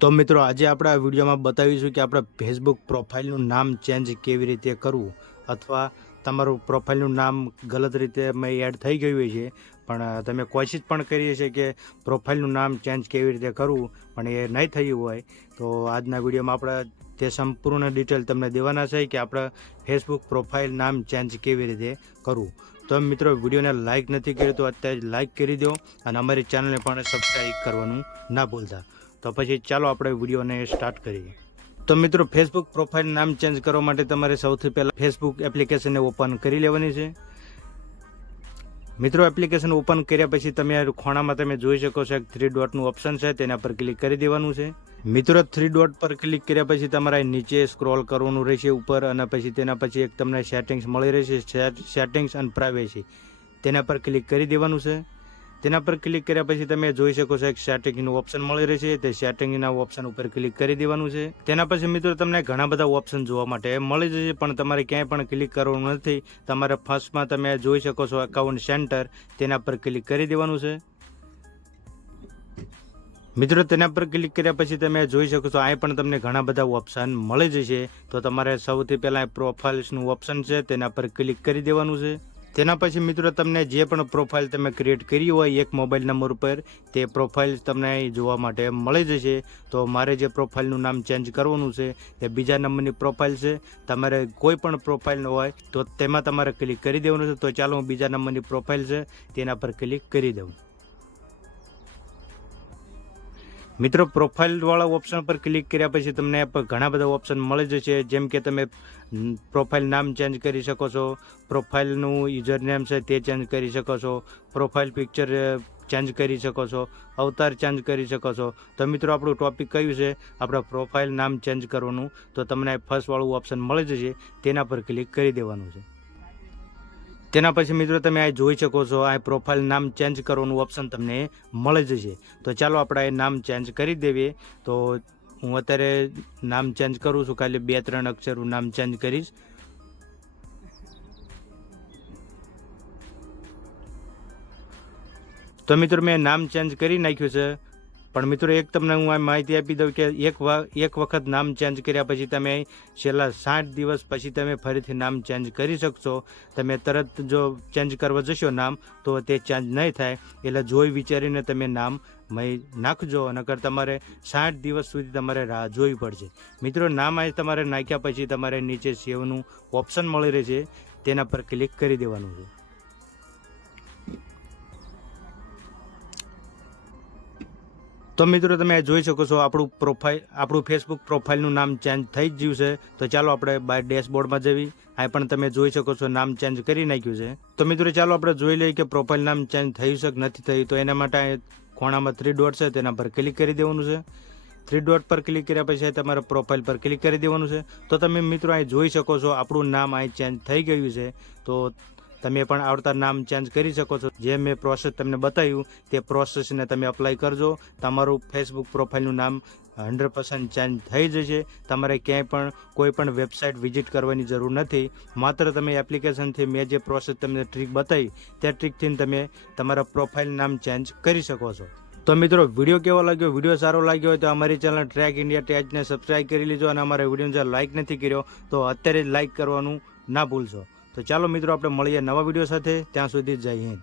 તો મિત્રો આજે આપણે આ વિડીયોમાં બતાવીશું કે આપણે ફેસબુક પ્રોફાઇલનું નામ ચેન્જ કેવી રીતે કરવું, અથવા તમારું પ્રોફાઇલનું નામ ગલત રીતે એડ થઈ ગયું હોય છે પણ તમે કોશિશ પણ કરીએ છીએ કે પ્રોફાઇલનું નામ ચેન્જ કેવી રીતે કરવું પણ એ નહીં થયું હોય તો આજના વિડીયોમાં આપણે તે સંપૂર્ણ ડિટેલ તમને દેવાના છે કે આપણે ફેસબુક પ્રોફાઇલ નામ ચેન્જ કેવી રીતે કરવું. તો મિત્રો વિડીયોને લાઇક નથી કર્યું તો અત્યારે જ લાઇક કરી દો અને અમારી ચેનલને પણ સબસ્ક્રાઈબ કરવાનું ના ભૂલતા. તો પછી ચાલો આપણે વિડીયોને સ્ટાર્ટ કરીએ. તો મિત્રો ફેસબુક પ્રોફાઇલ નામ ચેન્જ કરવા માટે તમારે સૌથી પહેલાં ફેસબુક એપ્લિકેશનને ઓપન કરી લેવાની છે. મિત્રો એપ્લિકેશન ઓપન કર્યા પછી તમે ખૂણામાં તમે જોઈ શકો છો એક 3 ડોટનું ઓપ્શન છે, તેના પર ક્લિક કરી દેવાનું છે. મિત્રો 3 ડોટ પર ક્લિક કર્યા પછી તમારે નીચે સ્ક્રોલ કરવાનું રહેશે ઉપર, અને પછી તેના પછી એક તમને સેટિંગ્સ મળી રહેશે, સેટિંગ્સ અને પ્રાઇવેસી, તેના પર ક્લિક કરી દેવાનું છે. તેના પર ક્લિક કર્યા પછી તમે જોઈ શકો છો એક સેટિંગનું ઓપ્શન મળી રહેશે, તે સેટિંગના ઓપ્શન ઉપર ક્લિક કરી દેવાનું છે. તેના પછી મિત્રો તમને ઘણા બધા ઓપ્શન જોવા માટે મળી જશે પણ તમારે ક્યાંય પણ ક્લિક કરવાનું નથી. તમારે ફર્સ્ટમાં તમે જોઈ શકો છો એકાઉન્ટ સેન્ટર, તેના પર ક્લિક કરી દેવાનું છે. મિત્રો તેના પર ક્લિક કર્યા પછી તમે જોઈ શકો છો અહીં પણ તમને ઘણા બધા ઓપ્શન મળી જશે. તો તમારે સૌથી પહેલાં પ્રોફાઇલ્સનું ઓપ્શન છે, તેના પર ક્લિક કરી દેવાનું છે. તેના પછી મિત્રો તમને જે પણ પ્રોફાઇલ તમે ક્રિએટ કરી હોય એક મોબાઈલ નંબર ઉપર, તે પ્રોફાઇલ તમને જોવા માટે મળી જશે. તો મારે જે પ્રોફાઇલનું નામ ચેન્જ કરવાનું છે તે બીજા નંબરની પ્રોફાઇલ છે. તમારે કોઈ પણ પ્રોફાઇલ હોય તો તેમાં તમારે ક્લિક કરી દેવાનું છે. તો ચાલો હું બીજા નંબરની પ્રોફાઇલ છે તેના પર ક્લિક કરી દઉં. મિત્રો પ્રોફાઇલવાળા ઓપ્શન પર ક્લિક કર્યા પછી તમને ઘણા બધા ઓપ્શન મળી જશે, જેમ કે તમે પ્રોફાઇલ નામ ચેન્જ કરી શકો છો, પ્રોફાઇલનું યુઝર નેમ છે તે ચેન્જ કરી શકો છો, પ્રોફાઇલ પિક્ચર ચેન્જ કરી શકો છો, અવતાર ચેન્જ કરી શકો છો. તો મિત્રો આપણું ટોપિક કયું છે, આપણા પ્રોફાઇલ નામ ચેન્જ કરવાનું. તો તમને ફર્સ્ટવાળું ઓપ્શન મળી જશે, તેના પર ક્લિક કરી દેવાનું છે. તેના પછી મિત્રો તમે આ જોઈ શકો છો આ પ્રોફાઇલ નામ ચેન્જ કરવાનું ઓપ્શન તમને મળી જશે. તો ચાલો આપણે એ નામ ચેન્જ કરી દેવીએ. તો હું અત્યારે નામ ચેન્જ કરું છું, ખાલી 2-3 અક્ષરનું નામ ચેન્જ કરીશ. તો મિત્રો મેં નામ ચેન્જ કરી નાખ્યું છે, પણ મિત્રો એક તમને હું આ માહિતી આપી દઉં કે એક વખત નામ ચેન્જ કર્યા પછી તમે છેલ્લા 60 દિવસ પછી તમે ફરીથી નામ ચેન્જ કરી શકશો. તમે તરત જો ચેન્જ કરવા જશો નામ તો તે ચેન્જ નહીં થાય, એટલે જોઈ વિચારીને તમે નામ નાખજો, નકર તમારે 60 દિવસ સુધી તમારે રાહ જોવી પડશે. મિત્રો નામ આ તમારે નાખ્યા પછી તમારે નીચે સેવનું ઓપ્શન મળી રહેશે, તેના પર ક્લિક કરી દેવાનું છે. તો મિત્રો તમે જોઈ શકો છો આપણું ફેસબુક પ્રોફાઇલનું નામ ચેન્જ થઈ જ ગયું છે. તો ચાલો આપણે બાય ડેશબોર્ડમાં જવી. આ પણ તમે જોઈ શકો છો નામ ચેન્જ કરી નાખ્યું છે. તો મિત્રો ચાલો આપણે જોઈ લઈએ કે પ્રોફાઇલ નામ ચેન્જ થયું છે કે નથી થયું. તો એના માટે ખૂણામાં 3 ડોટ છે, તેના પર ક્લિક કરી દેવાનું છે. 3 ડોટ પર ક્લિક કર્યા પછી તમારે પ્રોફાઇલ પર ક્લિક કરી દેવાનું છે. તો તમે મિત્રો અહીં જોઈ શકો છો આપણું નામ અહીં ચેન્જ થઈ ગયું છે. તો તમે પણ આવડતા નામ ચેન્જ કરી શકો છો. જે મેં પ્રોસેસ તમને બતાવ્યું તે પ્રોસેસને તમે અપ્લાય કરજો, તમારું ફેસબુક પ્રોફાઇલનું નામ 100% ચેન્જ થઈ જશે. તમારે ક્યાંય પણ કોઈ પણ વેબસાઇટ વિઝિટ કરવાની જરૂર નથી. માત્ર તમે એપ્લિકેશનથી મેં જે પ્રોસેસ તમને ટ્રીક બતાવી તે ટ્રીકથી તમે તમારા પ્રોફાઇલ નામ ચેન્જ કરી શકો છો. તો મિત્રો વિડીયો કેવો લાગ્યો, વિડીયો સારો લાગ્યો હોય તો અમારી ચેનલ ટ્રેક ઇન્ડિયા ટેચને સબસ્ક્રાઈબ કરી લેજો, અને અમારા વિડીયોને જો લાઇક નથી કર્યો તો અત્યારે જ લાઇક કરવાનું ના ભૂલશો. તો ચાલો મિત્રો આપણે મળીએ નવા વિડીયો સાથે. ત્યાં સુધી જય હિન્દ.